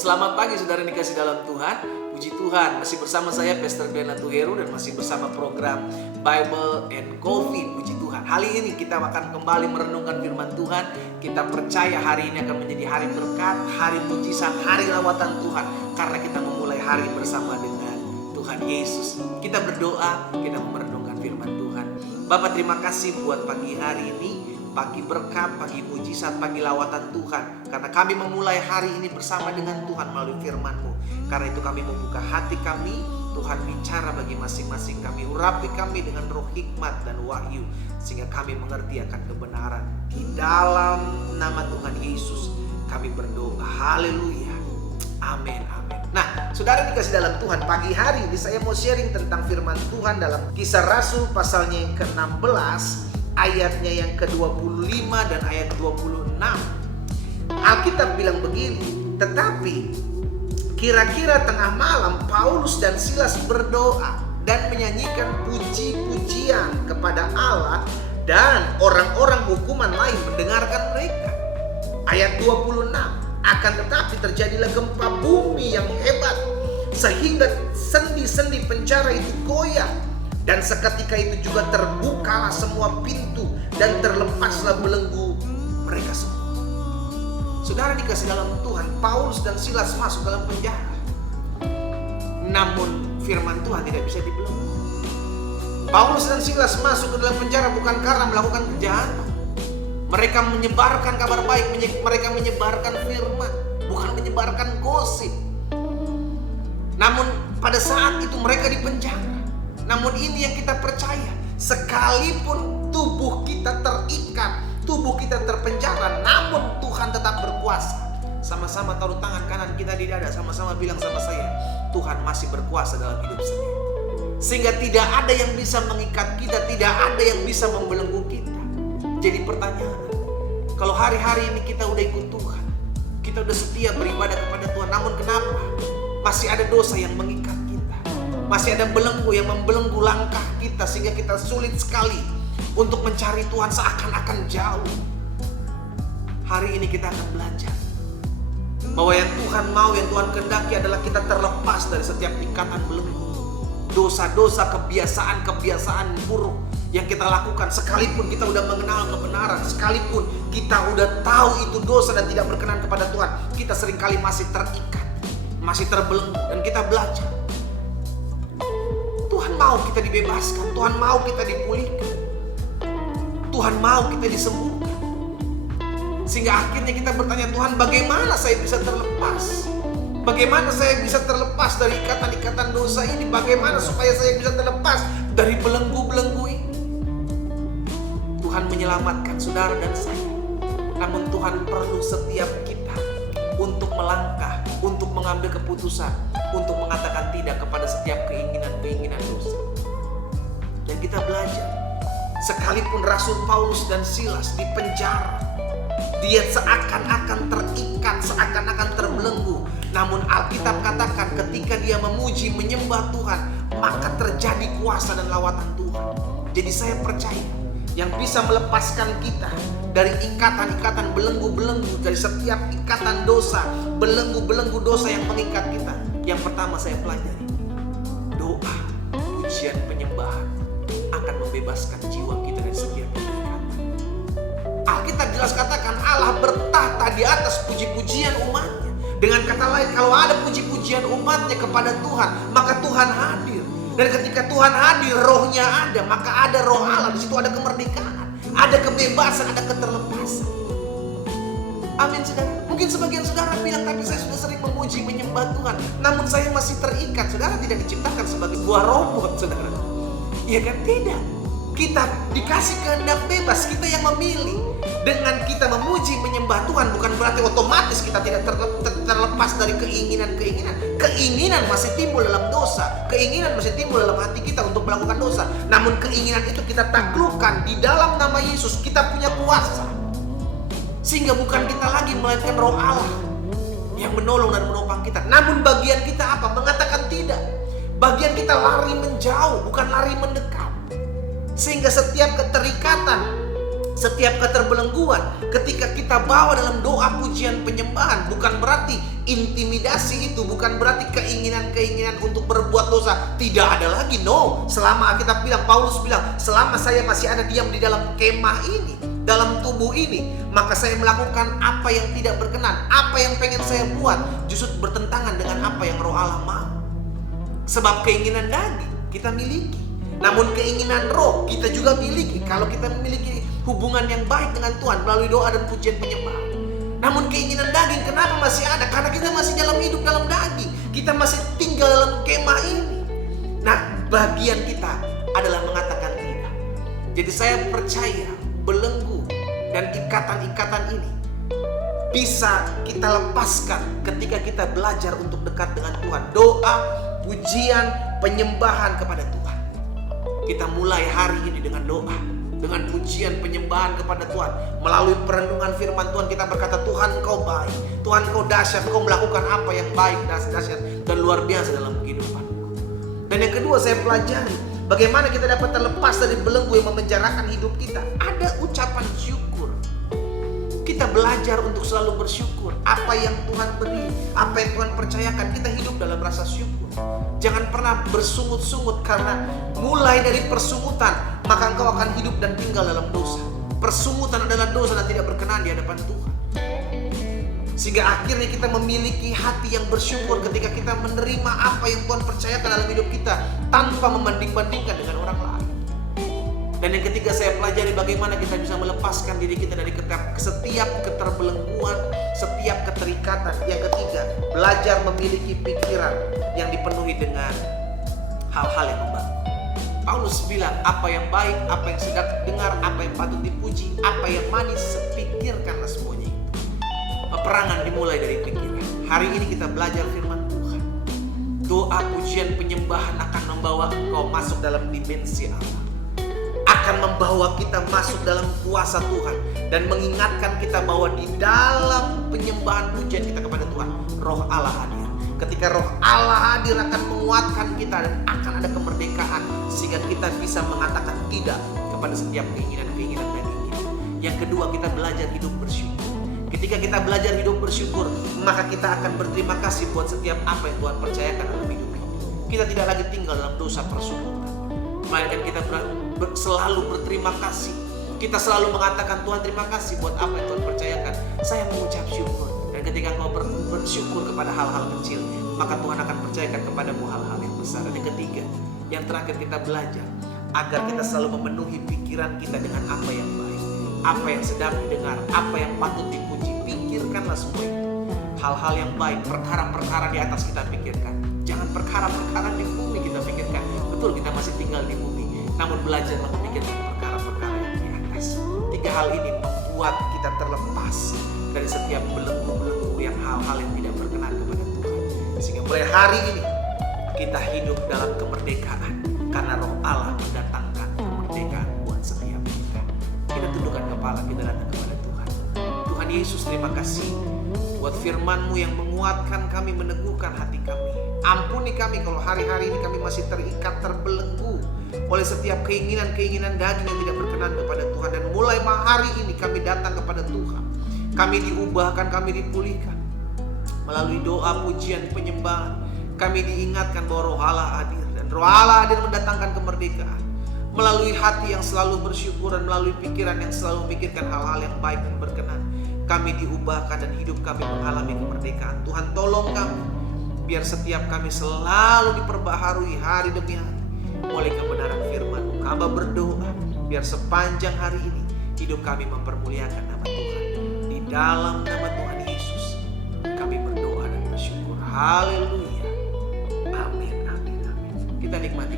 Selamat pagi saudara yang dikasih dalam Tuhan. Puji Tuhan, masih bersama saya Pastor Glenn Latuheru dan masih bersama program Bible and Coffee. Puji Tuhan. Hari ini kita akan kembali merenungkan firman Tuhan. Kita percaya hari ini akan menjadi hari berkat, hari mujizat, hari lawatan Tuhan. Karena kita memulai hari bersama dengan Tuhan Yesus. Kita berdoa, kita merenungkan firman Tuhan. Bapak, terima kasih buat pagi hari ini. Pagi berkat, pagi mujizat, pagi lawatan Tuhan. Karena kami memulai hari ini bersama dengan Tuhan melalui firman-Mu. Karena itu kami membuka hati kami. Tuhan bicara bagi masing-masing kami. Urapi kami dengan roh hikmat dan wahyu. Sehingga kami mengerti akan kebenaran. Di dalam nama Tuhan Yesus kami berdoa. Haleluya. Amin, amin. Nah, saudara dikasih dalam Tuhan, pagi hari ini saya mau sharing tentang firman Tuhan dalam Kisah Rasul pasalnya yang ke-16. Ayatnya yang ke-25 dan ayat 26. Alkitab bilang begini, tetapi kira-kira tengah malam Paulus dan Silas berdoa dan menyanyikan puji-pujian kepada Allah, dan orang-orang hukuman lain mendengarkan mereka. Ayat 26, akan tetapi terjadilah gempa bumi yang hebat sehingga sendi-sendi penjara itu goyah. Dan seketika itu juga terbukalah semua pintu dan terlepaslah belenggu mereka semua. Saudara dikasih dalam Tuhan, Paulus dan Silas masuk dalam penjara. Namun firman Tuhan tidak bisa dibelenggu. Paulus dan Silas masuk ke dalam penjara bukan karena melakukan kejahatan. Mereka menyebarkan kabar baik, mereka menyebarkan firman, bukan menyebarkan gosip. Namun pada saat itu mereka di penjara. Namun ini yang kita percaya, sekalipun tubuh kita terikat, tubuh kita terpenjara, namun Tuhan tetap berkuasa. Sama-sama taruh tangan kanan kita di dada, sama-sama bilang sama saya, Tuhan masih berkuasa dalam hidup saya. Sehingga tidak ada yang bisa mengikat kita, tidak ada yang bisa membelenggu kita. Jadi pertanyaan, kalau hari-hari ini kita udah ikut Tuhan, kita udah setia beribadah kepada Tuhan, namun kenapa masih ada dosa yang mengikat? Masih ada belenggu yang membelenggu langkah kita sehingga kita sulit sekali untuk mencari Tuhan, seakan-akan jauh. Hari ini kita akan belajar bahwa yang Tuhan mau, yang Tuhan kehendaki adalah kita terlepas dari setiap ikatan belenggu. Dosa-dosa, kebiasaan buruk yang kita lakukan, sekalipun kita udah mengenal kebenaran, sekalipun kita udah tahu itu dosa dan tidak berkenan kepada Tuhan, kita seringkali masih terikat, masih terbelenggu. Dan kita belajar, Tuhan mau kita dibebaskan, Tuhan mau kita dipulihkan, Tuhan mau kita disembuhkan. Sehingga akhirnya kita bertanya, Tuhan, bagaimana saya bisa terlepas? Bagaimana saya bisa terlepas dari ikatan-ikatan dosa ini? Bagaimana supaya saya bisa terlepas dari belenggu-belenggu ini? Tuhan menyelamatkan saudara dan saya. Namun Tuhan perlu setiap kita untuk melangkah, untuk mengambil keputusan, untuk mengatakan tidak kepada setiap keinginan-keinginan dosa. Dan kita belajar, sekalipun Rasul Paulus dan Silas di penjara, dia seakan-akan terikat, seakan-akan terbelenggu. Namun Alkitab katakan ketika dia memuji, menyembah Tuhan, maka terjadi kuasa dan lawatan Tuhan. Jadi saya percaya, yang bisa melepaskan kita dari ikatan-ikatan belenggu-belenggu, dari setiap ikatan dosa, belenggu-belenggu dosa yang mengikat kita. Yang pertama saya pelajari, doa, pujian, penyembahan akan membebaskan jiwa kita dari setiap ikatan. Alkitab jelas katakan Allah bertahta di atas puji-pujian umatnya. Dengan kata lain, kalau ada puji-pujian umatnya kepada Tuhan, maka Tuhan hadir. Dan ketika Tuhan hadir, rohnya ada, maka ada roh Allah. Di situ ada kemerdekaan, ada kebebasan, ada keterlepasan. Amin, saudara. Mungkin sebagian saudara bilang, tapi saya sudah sering memuji, menyembah Tuhan, namun saya masih terikat. Saudara tidak diciptakan sebagai buah robot, saudara. Iya kan? Tidak. Kita dikasih kehendak bebas, kita yang memilih. Dengan kita memuji, menyembah Tuhan, bukan berarti otomatis kita tidak terlepas dari keinginan-keinginan. Keinginan masih timbul dalam dosa, keinginan masih timbul dalam hati kita untuk melakukan dosa. Namun keinginan itu kita taklukkan di dalam nama Yesus. Kita punya kuasa, sehingga bukan kita lagi, melainkan roh Allah yang menolong dan menopang kita. Namun bagian kita apa? Mengatakan tidak. Bagian kita lari menjauh, bukan lari mendekat. Sehingga setiap keterikatan, Setiap keterbelengguan ketika kita bawa dalam doa pujian penyembahan, bukan berarti intimidasi itu, bukan berarti keinginan-keinginan untuk berbuat dosa tidak ada lagi. No, selama Alkitab bilang, Paulus bilang, selama saya masih ada diam di dalam kemah ini, dalam tubuh ini, maka saya melakukan apa yang tidak berkenan. Apa yang pengen saya buat justru bertentangan dengan apa yang Roh Allah mau. Sebab keinginan daging kita miliki, namun keinginan roh kita juga miliki kalau kita memiliki hubungan yang baik dengan Tuhan melalui doa dan pujian penyembahan. Namun keinginan daging kenapa masih ada? Karena kita masih dalam hidup dalam daging. Kita masih tinggal dalam kemah ini. Nah, bagian kita adalah mengatakan tidak. Jadi saya percaya belenggu dan ikatan-ikatan ini bisa kita lepaskan ketika kita belajar untuk dekat dengan Tuhan. Doa, pujian, penyembahan kepada Tuhan. Kita mulai hari ini dengan doa, dengan pujian penyembahan kepada Tuhan. Melalui perenungan firman Tuhan kita berkata, Tuhan Kau baik, Tuhan Kau dahsyat, Kau melakukan apa yang baik, dahsyat dan luar biasa dalam kehidupan. Dan yang kedua saya pelajari bagaimana kita dapat terlepas dari belenggu yang memenjarakan hidup kita. Ada ucapan syukur. Kita belajar untuk selalu bersyukur. Apa yang Tuhan beri, apa yang Tuhan percayakan, kita hidup dalam rasa syukur. Jangan pernah bersungut-sungut, karena mulai dari persungutan maka engkau akan hidup dan tinggal dalam dosa. Persungutan adalah dosa dan tidak berkenan di hadapan Tuhan. Sehingga akhirnya kita memiliki hati yang bersyukur ketika kita menerima apa yang Tuhan percayakan dalam hidup kita tanpa membanding-bandingkan dengan orang lain. Dan yang ketiga saya pelajari bagaimana kita bisa melepaskan diri kita dari setiap keterbelengguan, setiap keterikatan. Yang ketiga, belajar memiliki pikiran yang dipenuhi dengan hal-hal yang membangun. Paulus bilang, apa yang baik, apa yang sedap dengar, apa yang patut dipuji, apa yang manis, pikirkanlah semuanya itu. Peperangan dimulai dari pikiran. Hari ini kita belajar firman Tuhan. Doa, pujian, penyembahan akan membawa engkau masuk dalam dimensi Allah. Akan membawa kita masuk dalam kuasa Tuhan dan mengingatkan kita bahwa di dalam penyembahan pujian kita kepada Tuhan, Roh Allah hadir. Ketika Roh Allah hadir akan menguatkan kita dan akan ada kemerdekaan sehingga kita bisa mengatakan tidak kepada setiap keinginan-keinginan daging kita. Yang kedua, kita belajar hidup bersyukur. Ketika kita belajar hidup bersyukur, maka kita akan berterima kasih buat setiap apa yang Tuhan percayakan dalam hidup kita. Kita tidak lagi tinggal dalam dosa persungutan, melainkan kita selalu berterima kasih. Kita selalu mengatakan, Tuhan terima kasih buat apa yang Tuhan percayakan. Saya mengucap syukur. Dan ketika engkau bersyukur kepada hal-hal kecil, maka Tuhan akan percayakan kepadamu hal-hal yang besar. Dan yang ketiga, yang terakhir kita belajar agar kita selalu memenuhi pikiran kita dengan apa yang baik, apa yang sedap didengar, apa yang patut dipuji. Pikirkanlah semua itu. Hal-hal yang baik, perkara-perkara di atas kita pikirkan. Jangan perkara-perkara di bumi kita pikirkan. Betul, kita masih tinggal di bumi, namun belajarlah memikirkan perkara-perkara yang di atas. Tiga hal ini membuat kita terlepas dari setiap belenggu-belenggu yang hal-hal yang tidak berkenan kepada Tuhan. Sehingga mulai hari ini kita hidup dalam kemerdekaan karena Roh Allah mendatangkan kemerdekaan buat setiap kita. Kita tundukkan kepala, kita datang kepada Tuhan. Tuhan Yesus, terima kasih buat firman-Mu yang menguatkan kami, meneguhkan hati kami. Ampuni kami kalau hari-hari ini kami masih terikat, terbelenggu oleh setiap keinginan-keinginan daging yang tidak berkenan kepada Tuhan. Dan mulai hari ini kami datang kepada Tuhan. Kami diubahkan, kami dipulihkan melalui doa, pujian, penyembahan. Kami diingatkan bahwa Roh Allah hadir, dan Roh Allah hadir mendatangkan kemerdekaan melalui hati yang selalu bersyukur dan melalui pikiran yang selalu memikirkan hal-hal yang baik dan berkenan. Kami diubahkan dan hidup kami mengalami kemerdekaan. Tuhan tolong kami biar setiap kami selalu diperbaharui hari demi hari oleh kebenaran firman-Mu. Kami berdoa biar sepanjang hari ini hidup kami mempermuliakan nama Tuhan. Di dalam nama Tuhan Yesus kami berdoa dan bersyukur. Haleluya. Amin, amin, amin. Kita nikmati